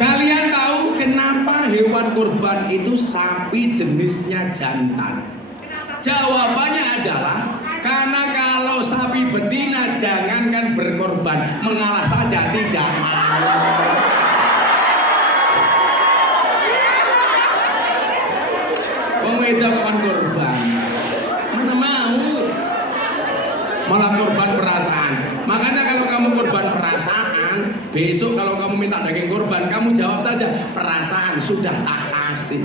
Kalian tahu kenapa hewan kurban itu sapi jenisnya jantan? Jawabannya adalah karena kalau sapi betina jangankan berkorban, mengalah saja tidak mau. Wong wedok kan korban, mana mau? Malah korban perasaan. Makanya kalau kamu korban perasaan, besok kalau kamu minta daging korban, kamu jawab saja perasaan sudah tak kasih.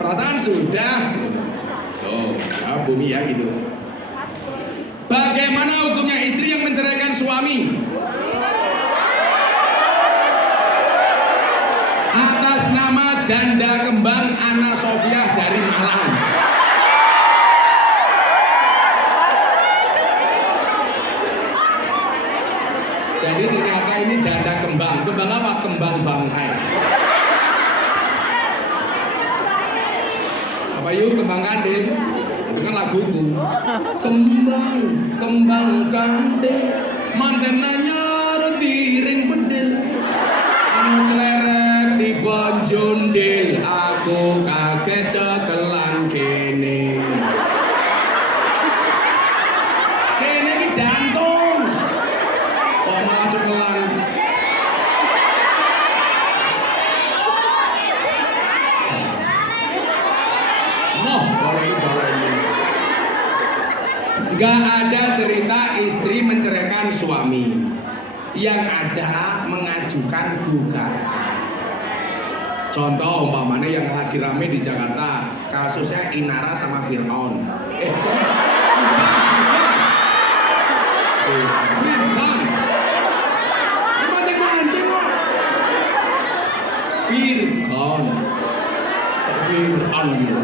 Perasaan sudah. Oh, ya bumi ya gitu. Bagaimana hukumnya istri yang menceraikan suami? Atas nama janda kembang Anna Sofia dari Malang. Jadi ternyata ini janda kembang. Kembang apa? Kembang bangkai. Apa yuk kembang kandil? Itu kan laguku. Kembang, kembang kandil, mantenanya retiring bedil. Anu celeret di bonjondil, aku kaget cekelan kene. Kene ki jantung. Kok malah cekelan? Gak ada cerita istri menceraikan suami. Yang ada mengajukan gugatan. Contoh umpamanya yang lagi rame di Jakarta, kasusnya Inara sama Fir'aun. Fir'aun. Mancing-mancing kok. Fir'aun. Fir'aun gitu.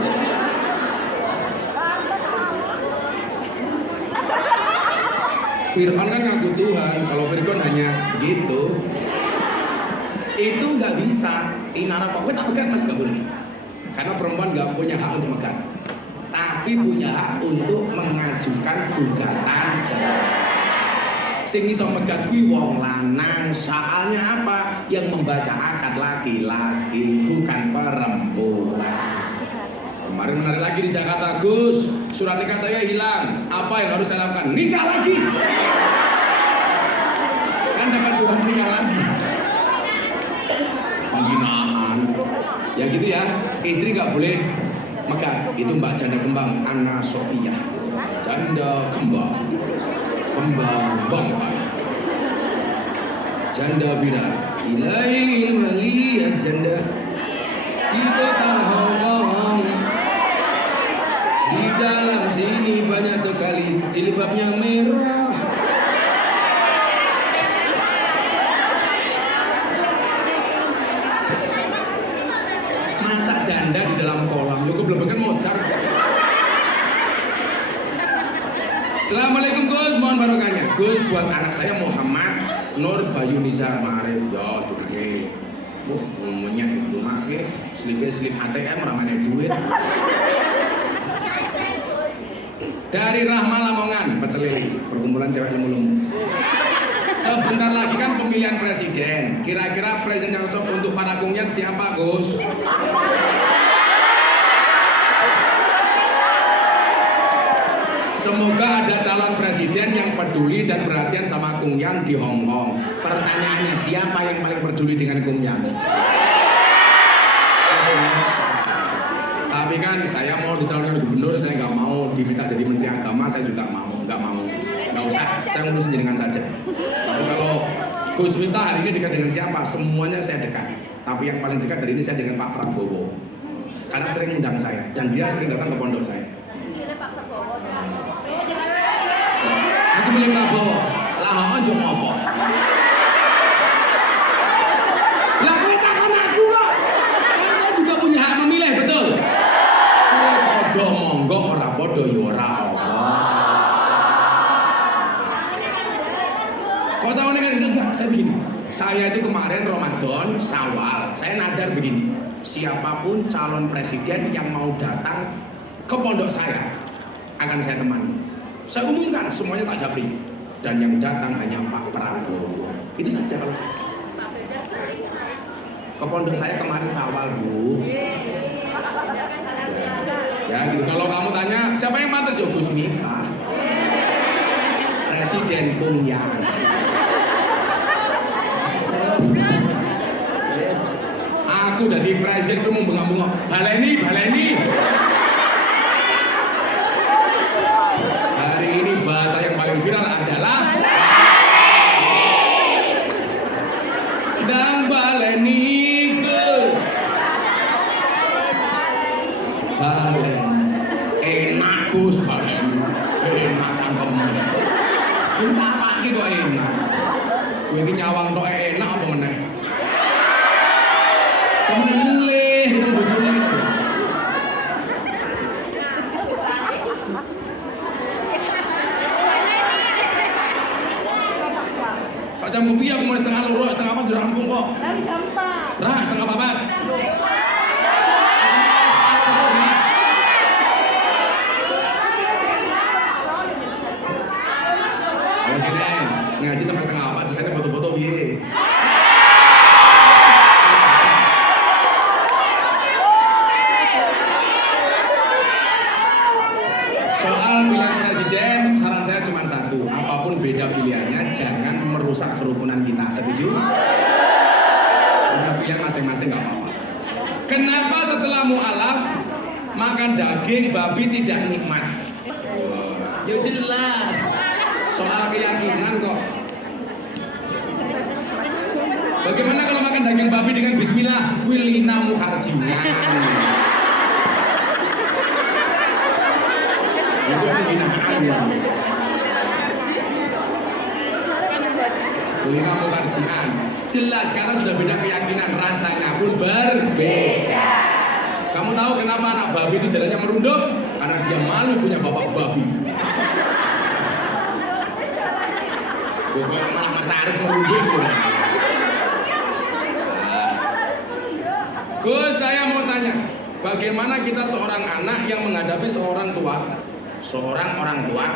Fir'aun kan ngaku Tuhan, kalau Fir'aun hanya begitu. Itu nggak bisa. Inara kok tak pegang mas nggak boleh. Karena perempuan nggak punya hak untuk megang, tapi punya hak untuk mengajukan gugatan cerai. Sing iso megang kuwi wong lanang. Soalnya apa? Yang membaca akad laki-laki, bukan perempuan. Kemarin menarik lagi di Jakarta, Gus. Surat nikah saya hilang. Apa yang harus saya lakukan? Nikah lagi. Kan dapat surat nikah lagi. Penghinaan. Ya gitu ya. Istri nggak boleh megang. Itu Mbak janda kembang Anna Sofia. Janda kembang. Kembang bangkai. Janda viral. Ilahi melihat janda di kota Hong Kong. Di dalam sini banyak sekali jilbabnya merah. Masa janda di dalam kolam? Yuk kebelebekan motor. Assalamualaikum Gus, mohon barokahnya. Gus, buat anak saya Muhammad Nur Bayu Nizar Ma'arif. Ya, tuh gede. Ngomongnya itu make slip ATM ramane duit. Dari Rahma Lamongan, Pecel Lele, perkumpulan cewek lemu-lemu. Sebentar lagi kan pemilihan presiden. Kira-kira presiden yang cocok untuk para kungyan siapa, Gus? Semoga ada calon presiden yang peduli dan perhatian sama kungyan di Hong Kong. Pertanyaannya, siapa yang paling peduli dengan kungyan? Tapi kan saya mau dicalonkan gubernur, saya nggak mau diminta jadi menteri agama, saya juga nggak mau. Nggak usah, saya ngurus jenengan saja. Tapi kalau Gus Miftah hari ini dekat dengan siapa? Semuanya saya dekat. Tapi yang paling dekat dari ini saya dengan Pak Prabowo. Karena sering undang saya, dan dia sering datang ke pondok saya. Aku milih Prabowo, lah ojo ngopo. Lah kowe takon aku kok. Kan saya juga punya hak memilih, betul? Podo monggo ora podo ya ora apa. Kok sama kan enggak, saya begini. Saya itu kemarin Ramadan, Syawal, saya nadar begini. Siapapun calon presiden yang mau datang ke pondok saya akan saya temani. Saya umumkan semuanya tak japri. dan yang datang hanya Pak Prabowo. Itu saja kalau saya. Ke pondok saya kemarin Sawal, Bu. Ya gitu. Kalau kamu tanya siapa yang pantas, ya Gus Miftah, Presiden Kungyang. Yes. Aku jadi presiden itu mau bengak-bengok. Baleni. Hari ini bahasa yang paling viral adalah dan baleni Gus. Balen. Enak Gus balen. Enak cangkemmu. Entah apa iki kok enak. Kowe iki nyawang tok enak apa meneh? Kemudian mulih nang bojone itu. Kok jam kopi aku mulai setengah loro, setengah apa udah rampung kok. Ra setengah papat. Kalau sini ngaji sampai setengah papat, selesai foto-foto piye. Soal pilihan presiden, saran saya cuma satu. Apapun beda pilihannya, jangan merusak kerukunan kita. Setuju? Punya pilihan masing-masing nggak apa-apa. Kenapa setelah mu'alaf makan daging babi tidak nikmat? Ya jelas. Soal keyakinan kok. Bagaimana kalau makan daging babi dengan bismillah? Wilina mukharjingan. Itu penghinaan. Lina mukarjian. Jelas karena sudah beda keyakinan, rasanya pun berbeda. Kamu tahu kenapa anak babi itu jalannya merunduk? Karena dia malu punya bapak babi. Pokoknya malah Mas Aris merunduk gitu. Gus, saya mau tanya, bagaimana kita seorang anak yang menghadapi seorang orang tua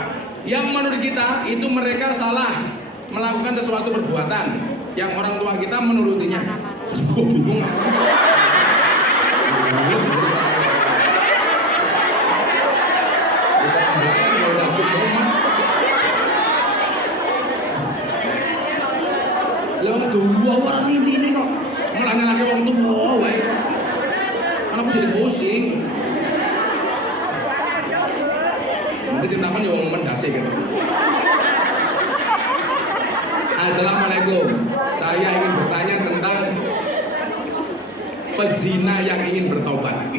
yang menurut kita itu mereka salah melakukan sesuatu perbuatan yang orang tua kita menurutinya. Bingung aku. Lah dua orang ini kok malah nyalahke wong tuwa wae. Kan aku jadi pusing. Nanti sing takon ya wong mendase gitu. Assalamualaikum. Saya ingin bertanya tentang pezina yang ingin bertobat.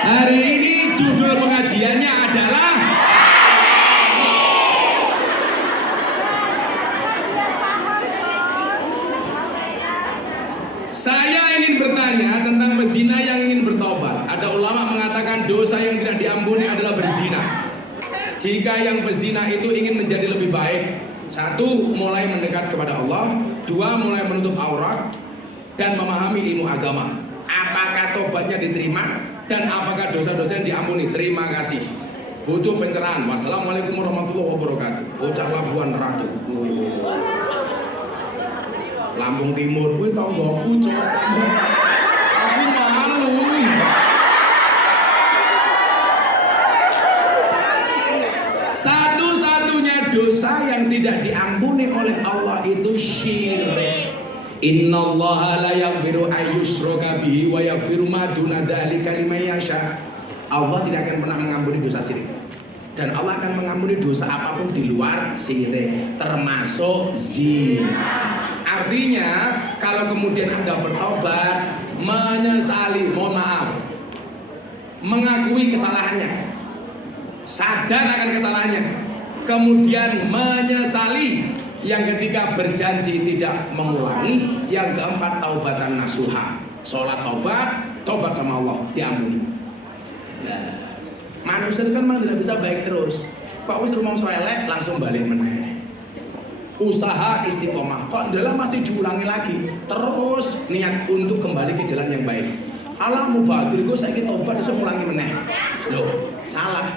Hari ini judul pengajiannya adalah saya ingin bertanya tentang pezina yang ingin bertobat. Ada ulama mengatakan dosa yang tidak diampuni adalah berzina. Jika yang berzina itu ingin menjadi lebih baik, satu, mulai mendekat kepada Allah. Dua, mulai menutup aurat dan memahami ilmu agama. Apakah tobatnya diterima dan apakah dosa-dosa yang diampuni? Terima kasih. Butuh pencerahan. Wassalamualaikum warahmatullahi wabarakatuh. Bocah Labuan Ratu. Lampung Timur, gue tau nggoku cok. Aku malu. Satu-satunya dosa yang tidak diampuni oleh Allah itu syirik. Innallaha la yaghfiru ayyushraka bihi wa yaghfiru ma duna dzalika liman yasha. Allah tidak akan pernah mengampuni dosa syirik. Dan Allah akan mengampuni dosa apapun di luar syirik, termasuk zina. Artinya kalau kemudian Anda bertobat, menyesali, mohon maaf, mengakui kesalahannya, sadar akan kesalahannya, kemudian menyesali, yang ketiga berjanji tidak mengulangi, yang keempat taubatan nasuha, sholat tobat sama Allah, diampuni. Nah, manusia itu kan memang tidak bisa baik terus. Kok wis rumong elek langsung balik meneh. usaha istiqomah. Kok dalam masih diulangi lagi, terus niat untuk kembali ke jalan yang baik. Allah mubadir, gue saya tobat terus ngulangi meneh. Loh, salah.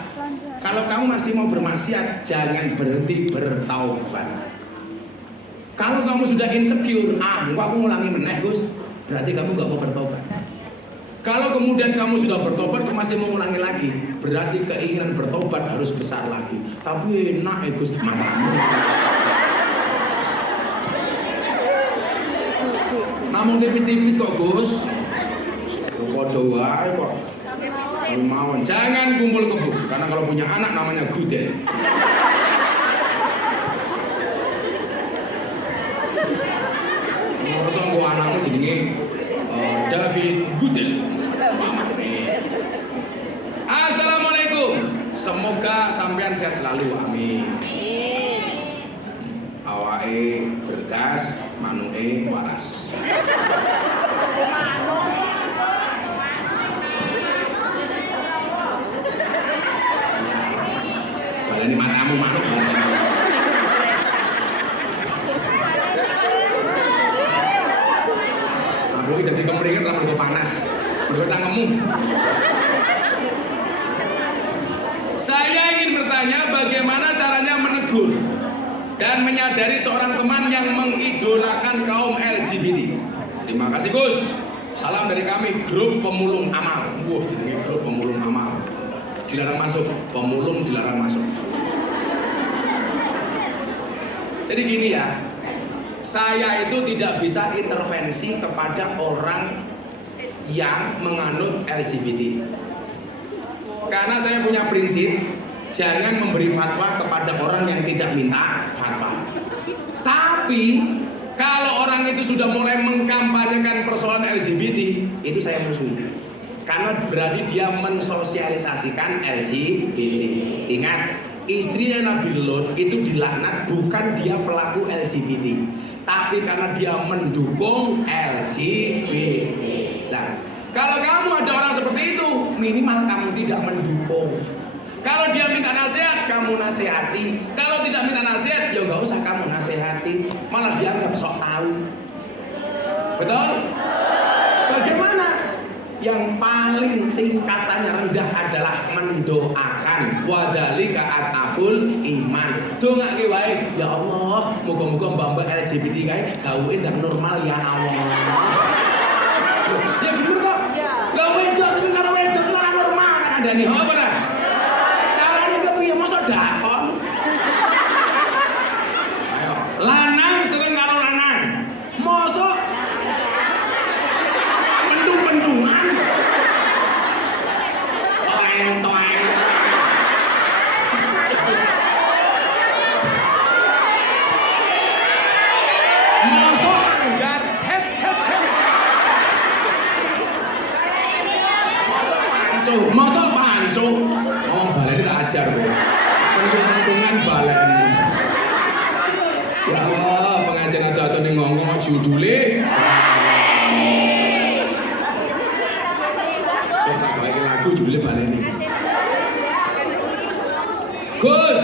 Kalau kamu masih mau bermaksiat, jangan berhenti bertaubat. Kalau kamu sudah insecure, kok aku ngulangi meneh Gus, berarti kamu gak mau bertobat. Kalau kemudian kamu sudah bertobat, kamu masih mau ngulangi lagi, berarti keinginan bertobat harus besar lagi. Tapi enak Gus, matamu. Namun tipis-tipis kok Gus. Podo wae kok. Kalau mau jangan kumpul kebo, karena kalau punya anak namanya Gudel. Masa gua anakmu jenenge David Gudel. Assalamualaikum. Semoga sampean sehat selalu. Amin. Awake bergas, manuke waras. Baleni matamu manuk. Aku iki dadi kemringet ra mergo panas. Mergo cangkemmu. Saya ingin bertanya bagaimana caranya menegur dan menyadari seorang teman yang mengidolakan kaum LGBT. Terima kasih Gus. Salam dari kami grup pemulung amal. Wah, jenenge grup pemulung amal. Dilarang masuk, pemulung dilarang masuk. Jadi gini ya, saya itu tidak bisa intervensi kepada orang yang menganut LGBT. Karena saya punya prinsip, jangan memberi fatwa kepada orang yang tidak minta fatwa. Tapi kalau orang itu sudah mulai mengkampanyekan persoalan LGBT, itu saya musuhi. Karena berarti dia mensosialisasikan LGBT. Ingat, istrinya Nabi Lot itu dilaknat bukan dia pelaku LGBT, tapi karena dia mendukung LGBT. Nah, kalau kamu ada orang seperti itu, minimal kamu tidak mendukung. Kalau dia minta nasihat, kamu nasihati. Kalau tidak minta nasihat, ya nggak usah kamu nasihati. Malah dianggap sok tahu. Betul? Bagaimana? Yang paling tingkatannya rendah adalah mendoakan. Wadhalika ataful iman. Dongake wae, ya Allah, muga-muga mbak-mbak LGBT kae gawe ndak normal ya Allah. Ya bener kok. Lah wedok sing karo wedok ora normal kan andane apa ora? Carane kepiye mosok dakon? Ayo, lanang sering karo lanang. Mosok pendung-pendungan. Toeng-toeng. Mosok anggar het. Mosok pancu. Ngomong baleni tak ajar kowe. Pendung-pendungan baleni. Ya Allah, pengajian ado-ado ning ngomong judule. Saya tak bagi lagu judulnya baleni. Gus,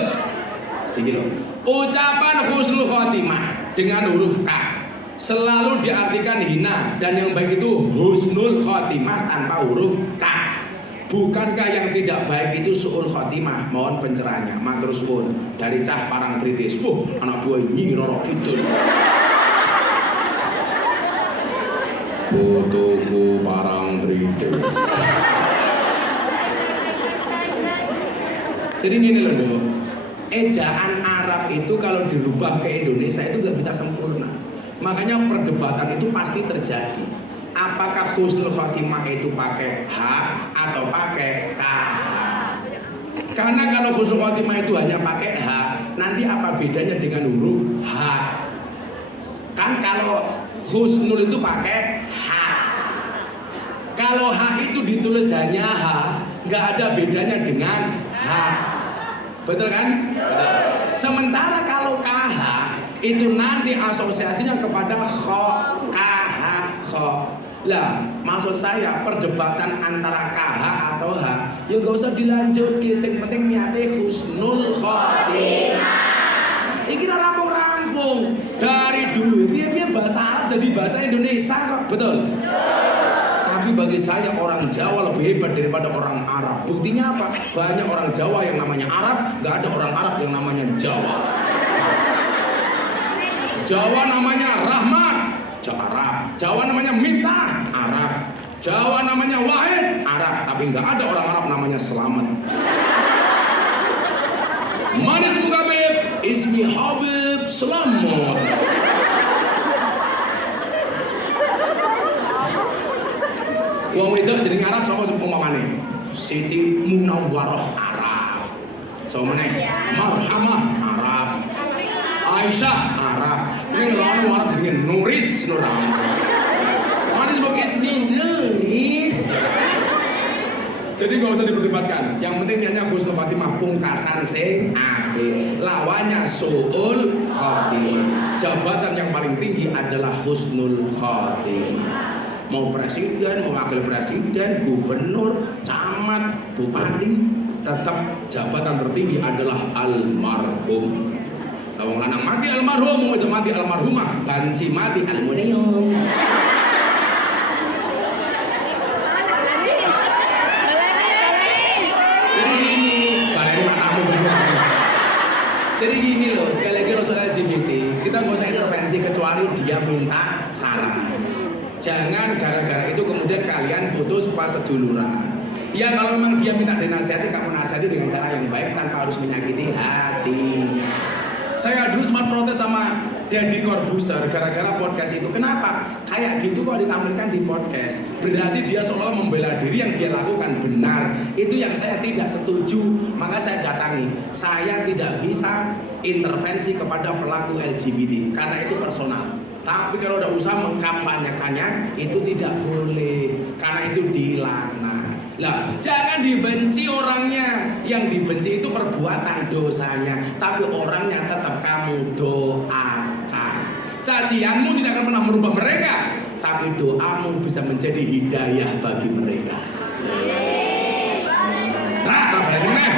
ini loh. Ucapan husnul khotimah dengan huruf K selalu diartikan hina, dan yang baik itu husnul khotimah tanpa huruf K. Bukankah yang tidak baik itu su'ul khotimah? Mohon pencerahannya. Matur suwun dari Cah Parangtritis. Anak buah Nyi Roro Kidul. Putuku Parangtritis. Jadi gini loh Dok, ejaan Arab itu kalau dirubah ke Indonesia itu gak bisa sempurna. Makanya perdebatan itu pasti terjadi. Apakah husnul khotimah itu pakai H atau pakai K? Karena kalau husnul khotimah itu hanya pakai H, nanti apa bedanya dengan huruf H? Kan kalau husnul itu pakai H. Kalau H itu ditulis hanya H, nggak ada bedanya dengan H. Betul kan? Betul. Sementara kalau KH itu nanti asosiasinya kepada kho, KH, kho. Lah, maksud saya perdebatan antara KH atau H, ya nggak usah dilanjut, yang penting niatnya husnul khotimah. Iki rampung-rampung. kampung. Dari dulu dia bahasa Arab jadi bahasa Indonesia kok, betul? Tapi bagi saya orang Jawa lebih hebat daripada orang Arab. Buktinya apa? Banyak orang Jawa yang namanya Arab, nggak ada orang Arab yang namanya Jawa. Jawa namanya Rahmat, Arab. Jawa namanya Miftah, Arab. Jawa namanya Wahid, Arab. Tapi nggak ada orang Arab namanya Selamat. Mana ismu Habib? Ismi Habib Selamat. Wong wedok jeneng Arab sapa umpamane? Siti Munawwarah Arab. Sapa meneh? Marhamah Arab. Aisyah Arab. Ning rono warna jenenge Nuris Nuram. Mana sebab ismi Nuris? Jadi nggak usah diperdebatkan. Yang penting nyanyi Husnul Fatimah pungkasan sing apik. Lawannya Su'ul Khotimah. Jabatan yang paling tinggi adalah Husnul Khotimah. Mau presiden, mau wakil presiden, gubernur, camat, bupati, tetap jabatan tertinggi adalah almarhum. Lawang lanang mati almarhum, mau itu mati almarhumah, banci mati aluminium. Jadi gini loh, sekali lagi soal LGBT, kita nggak usah intervensi kecuali dia minta saran. Jangan gara-gara itu kemudian kalian putus pas seduluran. Ya kalau memang dia minta dinasihati, kamu nasihati dengan cara yang baik tanpa harus menyakiti hatinya. Saya dulu sempat protes sama Deddy Corbuzier gara-gara podcast itu. Kenapa? Kayak gitu kok ditampilkan di podcast. Berarti dia seolah membela diri yang dia lakukan benar. Itu yang saya tidak setuju. Maka saya datangi. Saya tidak bisa intervensi kepada pelaku LGBT karena itu personal. Tapi kalau udah usaha mengkampanyekannya itu tidak boleh karena itu dilaknat. Lah, jangan dibenci orangnya. Yang dibenci itu perbuatan dosanya, tapi orangnya tetap kamu doakan. Cacianmu tidak akan pernah merubah mereka, tapi doamu bisa menjadi hidayah bagi mereka. Nah, tak baleni neh.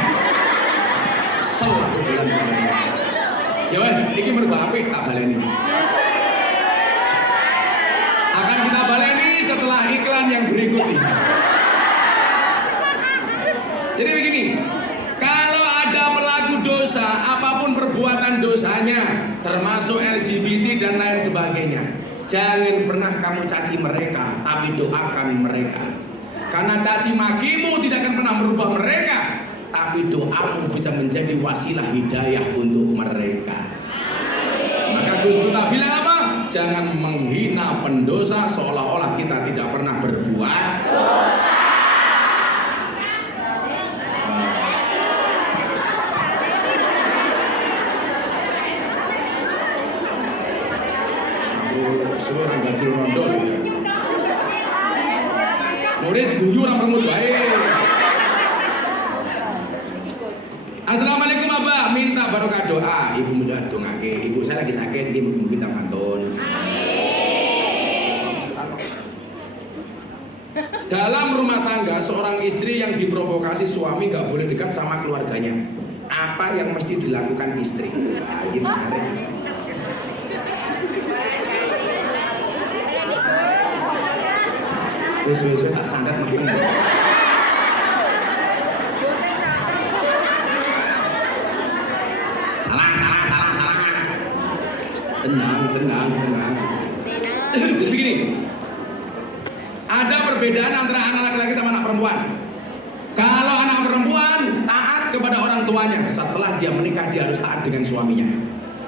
Selalu bulan. Ya wes, iki mergo apik tak baleni. Akan kita baleni setelah iklan yang berikut ini. Jadi begini, kalau ada pelaku dosa, apapun perbuatan dosanya, termasuk LGBT dan lain sebagainya, jangan pernah kamu caci mereka, tapi doakan mereka. Karena caci makimu tidak akan pernah merubah mereka, tapi doamu bisa menjadi wasilah hidayah untuk mereka. Maka Gus Miftah bilang apa? Jangan menghina pendosa seolah-olah kita tidak pernah berbuat dosa. Aku suwe orang gajil rondo gitu. Nuris guyu orang remut baik. Assalamualaikum Abah, minta barokah doa. Ibu muda dongake. Ibu saya lagi sakit, ini mungkin tak pantun. Dalam rumah tangga, seorang istri yang diprovokasi suami gak boleh dekat sama keluarganya. Apa yang mesti dilakukan istri? Nah, ini menarik. Wes tak sandat makin. Tenang. Jadi begini, ada perbedaan antara anak laki-laki sama anak perempuan. Kalau anak perempuan taat kepada orang tuanya, setelah dia menikah dia harus taat dengan suaminya.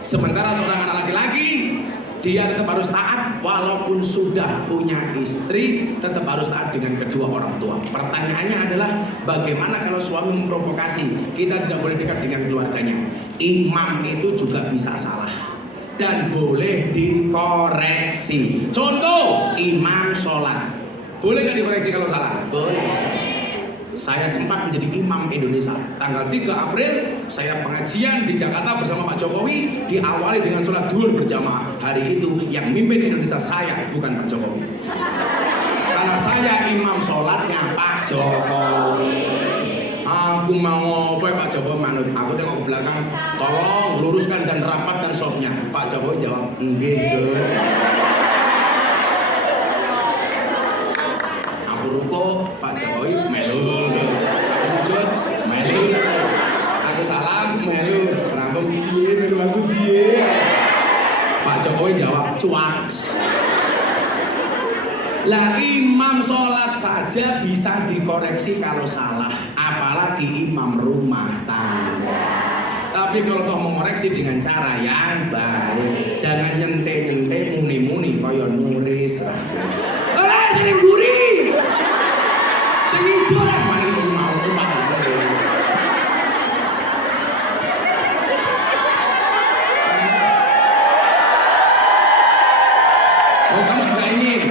Sementara seorang anak laki-laki dia tetap harus taat walaupun sudah punya istri, tetap harus taat dengan kedua orang tua. Pertanyaannya adalah bagaimana kalau suami memprovokasi, kita tidak boleh dekat dengan keluarganya. Imam itu juga bisa salah dan boleh dikoreksi. Contoh, imam sholat boleh nggak dikoreksi kalau salah? Boleh. Saya sempat menjadi imam Indonesia. Tanggal 3 April saya pengajian di Jakarta bersama Pak Jokowi, diawali dengan sholat duhur berjamaah. Hari itu yang mimpin Indonesia saya, bukan Pak Jokowi. Karena saya imam sholatnya Pak Jokowi. Aku mau apa ya Pak Jokowi manut. Aku tengok ke belakang, tolong luruskan dan rapatkan softnya. Pak Jokowi jawab, nggih Gus. Aku ruko, Pak Jokowi melu. Aku sujud, melu. Aku salam, melu. Rampung cie, melu aku cie. Pak Jokowi jawab, cuaks. Lah imam sholat saja bisa dikoreksi kalau salah, apalagi imam rumah tangga. Tapi kalau toh mengoreksi dengan cara yang baik, jangan nyente-nyente muni-muni kaya nuris. Alah sing mburi. Sing ijo lah mari mau rumah. Oh, kamu juga ingin.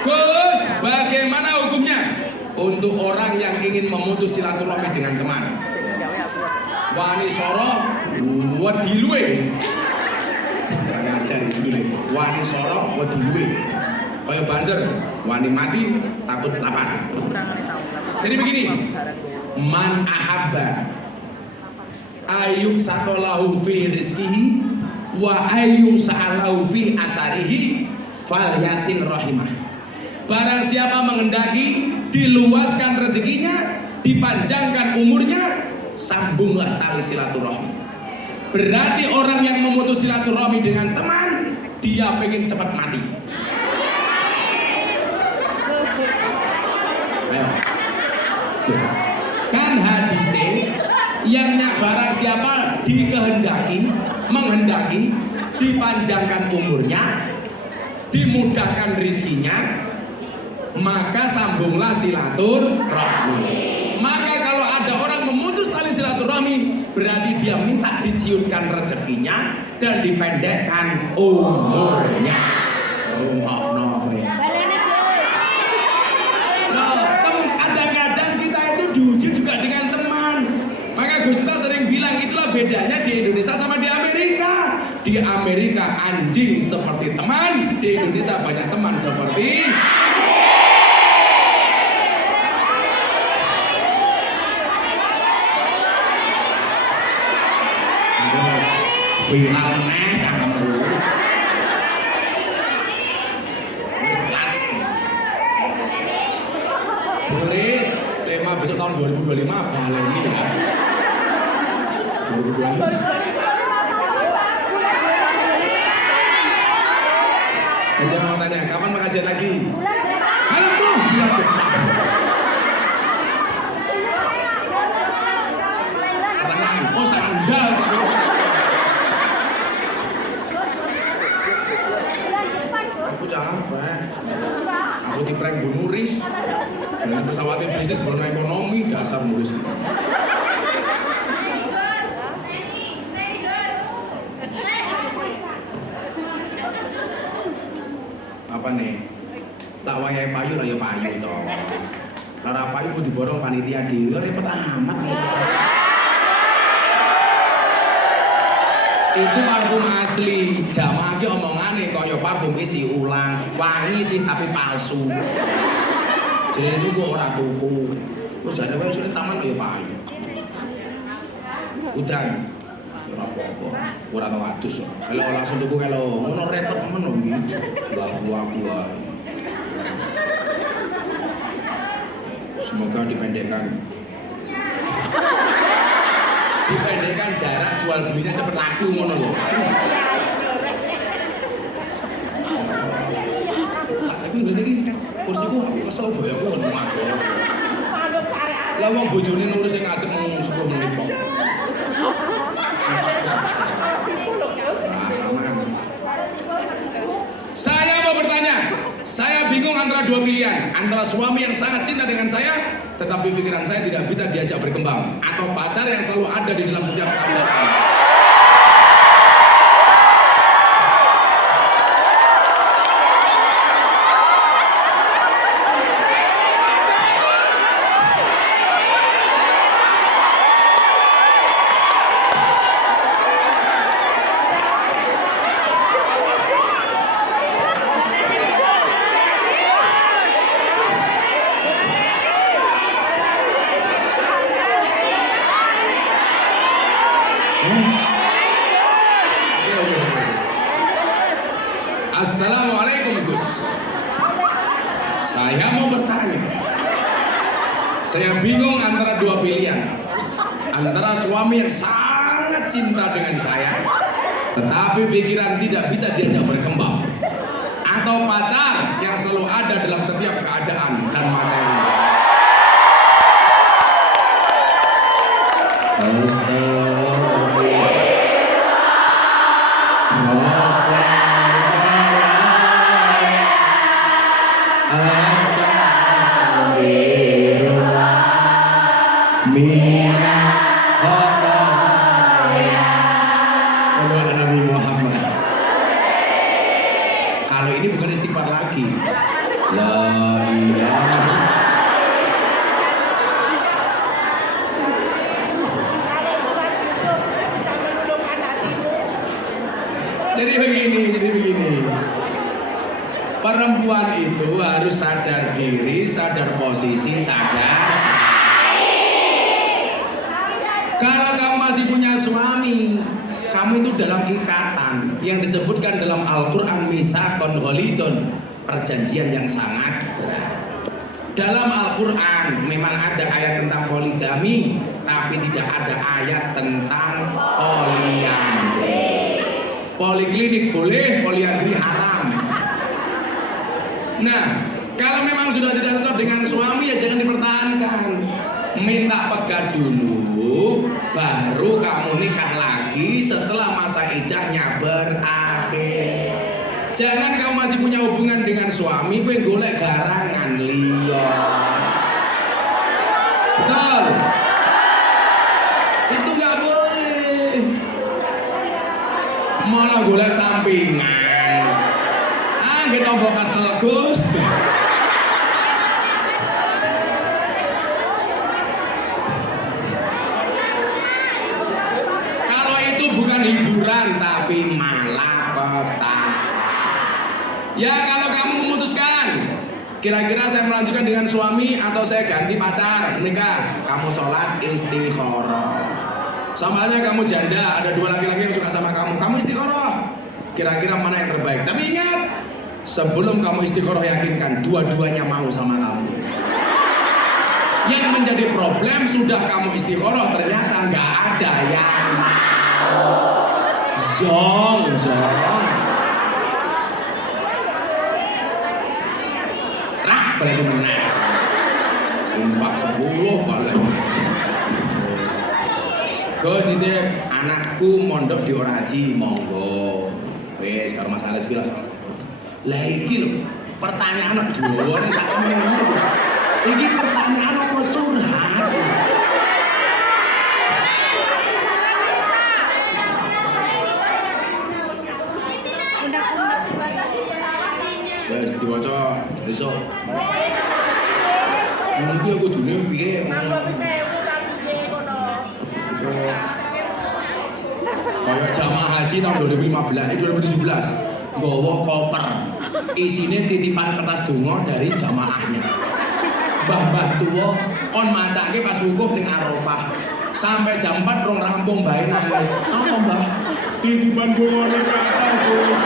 Gus, bagaimana hukumnya untuk orang yang ingin memutus silaturahmi dengan teman? Wani soro, wedi luwe. Ngajar iki. Wani soro, wedi luwe. Kaya banser, wani mati takut lapar. Jadi begini, man ahabba ayyum satolahu fi rizkihi wa ayyum sa'alahu fi asarihi fal yasin rahimah. Barang siapa menghendaki diluaskan rezekinya, dipanjangkan umurnya, sambunglah tali silaturahmi. Berarti orang yang memutus silaturahmi dengan teman, dia pengen cepat mati. Kan hadisnya yang barang siapa menghendaki dipanjangkan umurnya, dimudahkan rizkinya, maka sambunglah silaturahmi. Maka kalau ada orang memutus tali silaturahmi, berarti dia minta diciutkan rezekinya dan dipendekkan umurnya. Kadang-kadang kita itu diuji juga dengan teman. Maka Gusta sering bilang itulah bedanya di Indonesia sama di Amerika. Di Amerika anjing seperti teman, di Indonesia banyak teman seperti viral neh cangkemmu. Wis telat. Boris, tema besok tahun 2025 baleni ya. 2025. Jangan mau tanya, kapan pengajian lagi? Halo tuh, bulan depan. Pertanyaan, oh sandal. Aku capek. Aku di prank Bu Nuris. Jangan pesawatnya bisnis bono ekonomi dasar Nuris. Apa nih? Tak wayahe payu lah ya payu toh. Lara payu kudu diborong panitia dhewe repot amat. Itu parfum asli, jamaah ki omongane kaya parfum isi ulang, wangi sih tapi palsu. Jadi niku ora tuku. Terus jane wae sing taman ya payu. Udan. Ora apa-apa. Ora tau adus. Kalau langsung tuku kalau ngono repot men lho iki. Enggak aku wae. Semoga dipendekkan jarak jual belinya cepet laku ngono lho. Saiki ngene iki kursiku aku kesel boyo aku ngono aku. Lah wong bojone nurus sing ngadeg mung 10 menit kok. Saya mau bertanya, saya bingung antara dua pilihan, antara suami yang sangat cinta dengan saya, tetapi pikiran saya tidak bisa diajak berkembang, atau pacar yang selalu ada di dalam setiap keadaan. Assalamualaikum Gus. Saya mau bertanya. Saya bingung antara dua pilihan. Antara suami yang sangat cinta dengan saya, tetapi pikiran tidak bisa diajak berkembang, atau pacar yang selalu ada dalam setiap keadaan dan materi. Kalau ini bukan istighfar lagi. La ilaha. Jadi begini. Perempuan itu harus sadar diri, sadar posisi, sadar. Kalau kamu masih punya suami, kamu itu dalam ikatan yang disebutkan dalam Al-Quran misaqon ghalidun, perjanjian yang sangat berat. Dalam Al-Quran memang ada ayat tentang poligami, tapi tidak ada ayat tentang poliandri. Poliklinik boleh, poliandri haram. Nah, kalau memang sudah tidak cocok dengan suami, ya jangan dipertahankan. Minta pegat dulu, baru kamu nikah lagi setelah masa iddahnya berakhir. Jangan kamu masih punya hubungan dengan suami, kowe golek garangan liya. Betul? Itu nggak boleh. Malah golek sampingan. Kita mbok kesel Gus. Kalau itu bukan hiburan tapi malapetaka. Ya kalau kamu memutuskan, kira-kira saya melanjutkan dengan suami atau saya ganti pacar, nikah, kamu sholat istikharah. Sama halnya kamu janda, ada dua laki-laki yang suka sama kamu, kamu istikharah. Kira-kira mana yang terbaik? Tapi ingat, sebelum kamu istikharah yakinkan dua-duanya mau sama kamu. Yang menjadi problem sudah kamu istikharah ternyata nggak ada yang mau. Zong. Rah berarti menang. Infak 10 balik. Gus nitip anakku mondok di Oraji, monggo. Wes kalau masalah sekilas. Lah iki lho, pertanyaan anak dawane sak meneh. Iki pertanyaan apa curhat? Wes diwaca besok. Iki aku dune piye? Kayak jamaah haji tahun 2017 nggawa koper isine titipan kertas donga dari jamaahnya. Mbah-mbah tuwa kon macake pas wukuf ning Arafah sampai jam 4 rong rampung bae nangis. Apa Mbah? Titipan dongane kathah Gus.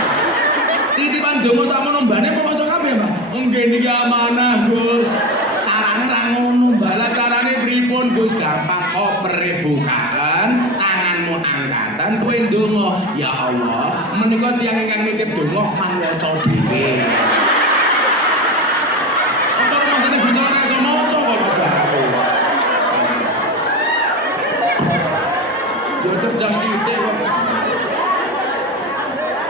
Titipan donga sakmono mbane kok iso kabeh Mbah? Nggih niki amanah Gus. Carane ra ngono Mbah. Lah carane pripun Gus? Gampang kopere bukaan, tanganmu angkatan, kowe ndonga, ya Allah, menika tiyang ingkang nitip donga manwaca dhewe. Apa maksudnya Gusti ora iso maca kok padahal. Yo cerdas titik kok.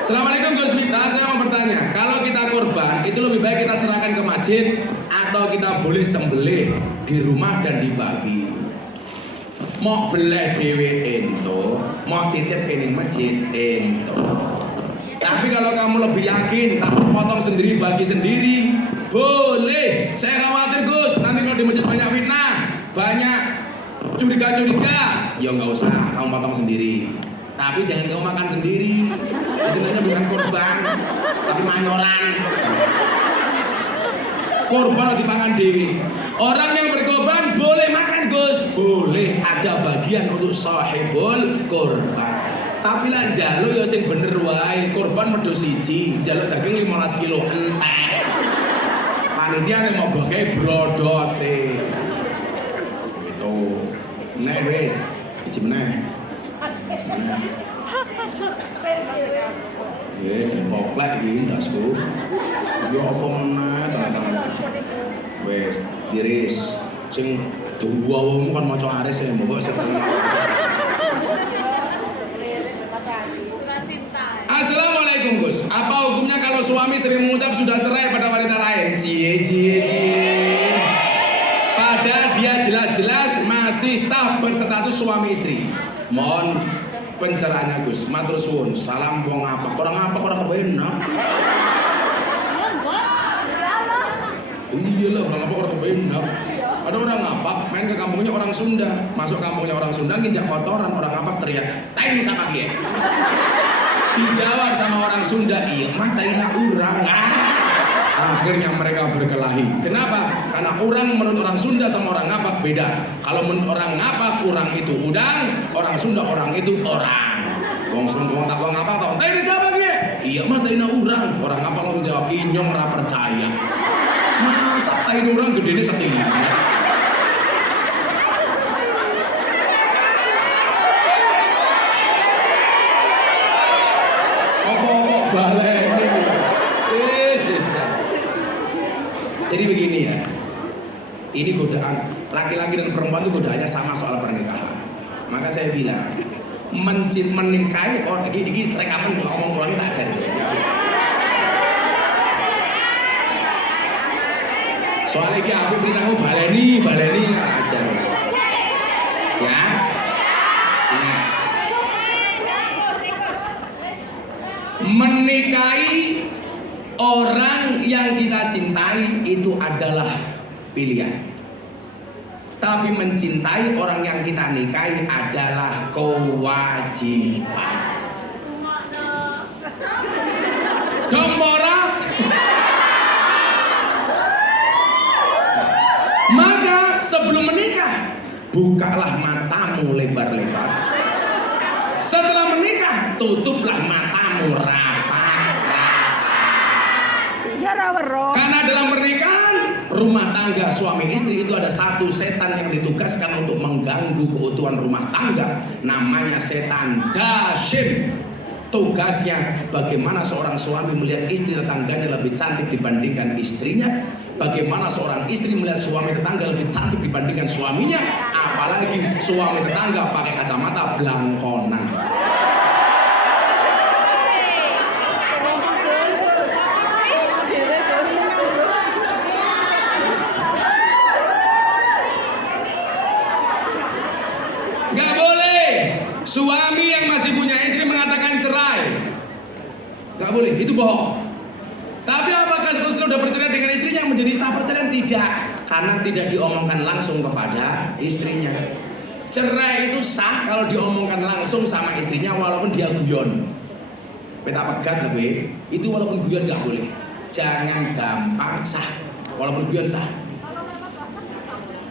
Assalamualaikum Gus Miftah, saya mau bertanya, kalau kita kurban itu lebih baik kita serahkan ke masjid atau kita boleh sembelih di rumah dan dibagi? Mau beleh dhewe ento, mau titip ke masjid ento. Tapi kalau kamu lebih yakin, tak potong sendiri, bagi sendiri, boleh. Saya khawatir Gus, nanti kalau di masjid banyak fitnah, banyak curiga-curiga, ya nggak usah, kamu potong sendiri. Tapi jangan kamu makan sendiri. Itu namanya bukan korban, tapi mayoran. Korban atau dipangan dewi. Orang yang berkorban boleh makan Gus, boleh, ada bagian untuk sahibul korban. Tapi lah njaluk ya sing bener wae. Korban medhos siji, njaluk daging 15 kilo entek. Panitia nek mau bagai brodote. Gitu. Nek wis, iki meneh. Ya jeneng poplek iki ndasku. Ya apa meneh tangan. Wis, diris. Sing dua wong kan maca aris ya, mbok sing Assalamualaikum Gus. Apa hukumnya kalau suami sering mengucap sudah cerai pada wanita lain? Cie. Padahal dia jelas-jelas masih sah berstatus suami istri. Mohon pencerahannya Gus. Matur suwun. Salam wong apa? Orang kebenak. Iya lah, orang kebenak. Ada orang ngapak main ke kampungnya orang Sunda, masuk kampungnya orang Sunda nginjak kotoran, orang ngapak teriak, "Tai ini sama dia." Dijawab sama orang Sunda, "Iya mah taina urang." Akhirnya mereka berkelahi. Kenapa? Karena orang menurut orang Sunda sama orang ngapak beda. Kalau menurut orang ngapak, orang itu udang, orang Sunda orang itu orang. Wong Sunda wong tak wong ngapak tau, "Tai ini sama dia." "Iya mah taina urang." Orang ngapak langsung jawab, "Inyong ora percaya." Masa tai orang gedene setinggi. Apa-apa baleni. Jadi begini ya. Ini godaan laki-laki dan perempuan itu godaannya sama soal pernikahan. Maka saya bilang menikahi orang ini rekaman ngomong ulangnya tak jadi. Soalnya ini aku bisa kamu baleni nggak ajar. Siap? Ingat. Menikahi orang yang kita cintai itu adalah pilihan. Tapi mencintai orang yang kita nikahi adalah kewajiban. Dompora. Maka sebelum menikah, bukalah matamu lebar-lebar. Setelah menikah, tutuplah matamu rapat-rapat. Karena dalam pernikahan, rumah tangga suami istri itu ada satu setan yang ditugaskan untuk mengganggu keutuhan rumah tangga. Namanya setan dasyim. Tugasnya bagaimana seorang suami melihat istri tetangganya lebih cantik dibandingkan istrinya. Bagaimana seorang istri melihat suami tetangga lebih cantik dibandingkan suaminya. Apalagi suami tetangga pakai kacamata blangkonan. Gak boleh suami yang masih punya istri mengatakan cerai. Gak boleh, itu bohong. Tapi apakah seterusnya sudah bercerai dengan istrinya menjadi sah perceraian? Tidak, karena tidak diomongkan langsung kepada istrinya. Cerai itu sah kalau diomongkan langsung sama istrinya walaupun dia guyon. Peta pegat lebih, itu walaupun guyon gak boleh. Jangan gampang sah, walaupun guyon sah.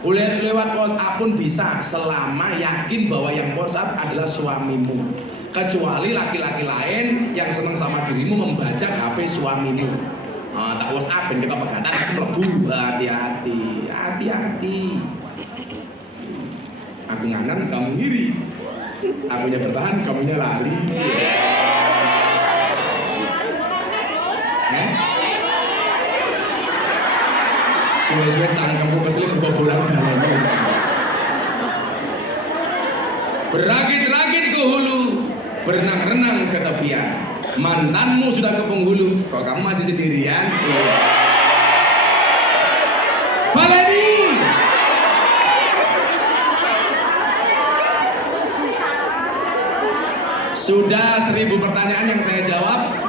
Lewat WhatsApp pun bisa selama yakin bahwa yang WhatsApp adalah suamimu. Kecuali laki-laki lain yang senang sama dirimu membajak HP suamimu. Tak WhatsApp dan kita pegatan melebu. Hati-hati. Aku nganan, kamu ngiri. Akunya bertahan, kamunya lari. Suwe-suwe cangkemmu keselip kebobolan balanya. Berakit-rakit ke hulu, berenang-renang ke tepian. Mantanmu sudah ke penghulu, kok kamu masih sendirian? Baleni. Sudah 1000 pertanyaan yang saya jawab.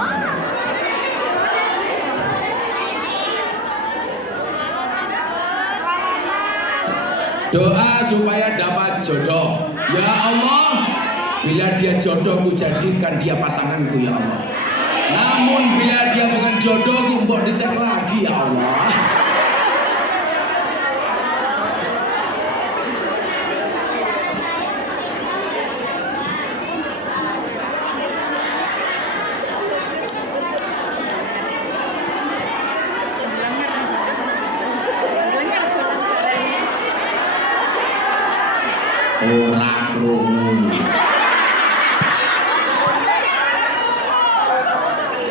Doa supaya dapat jodoh. Ya Allah, bila dia jodohku jadikan dia pasanganku ya Allah. Namun bila dia bukan jodohku, mbok dicek lagi ya Allah. ora krungu.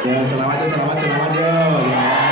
Ya, selamat ya, selamat yo. Selamat.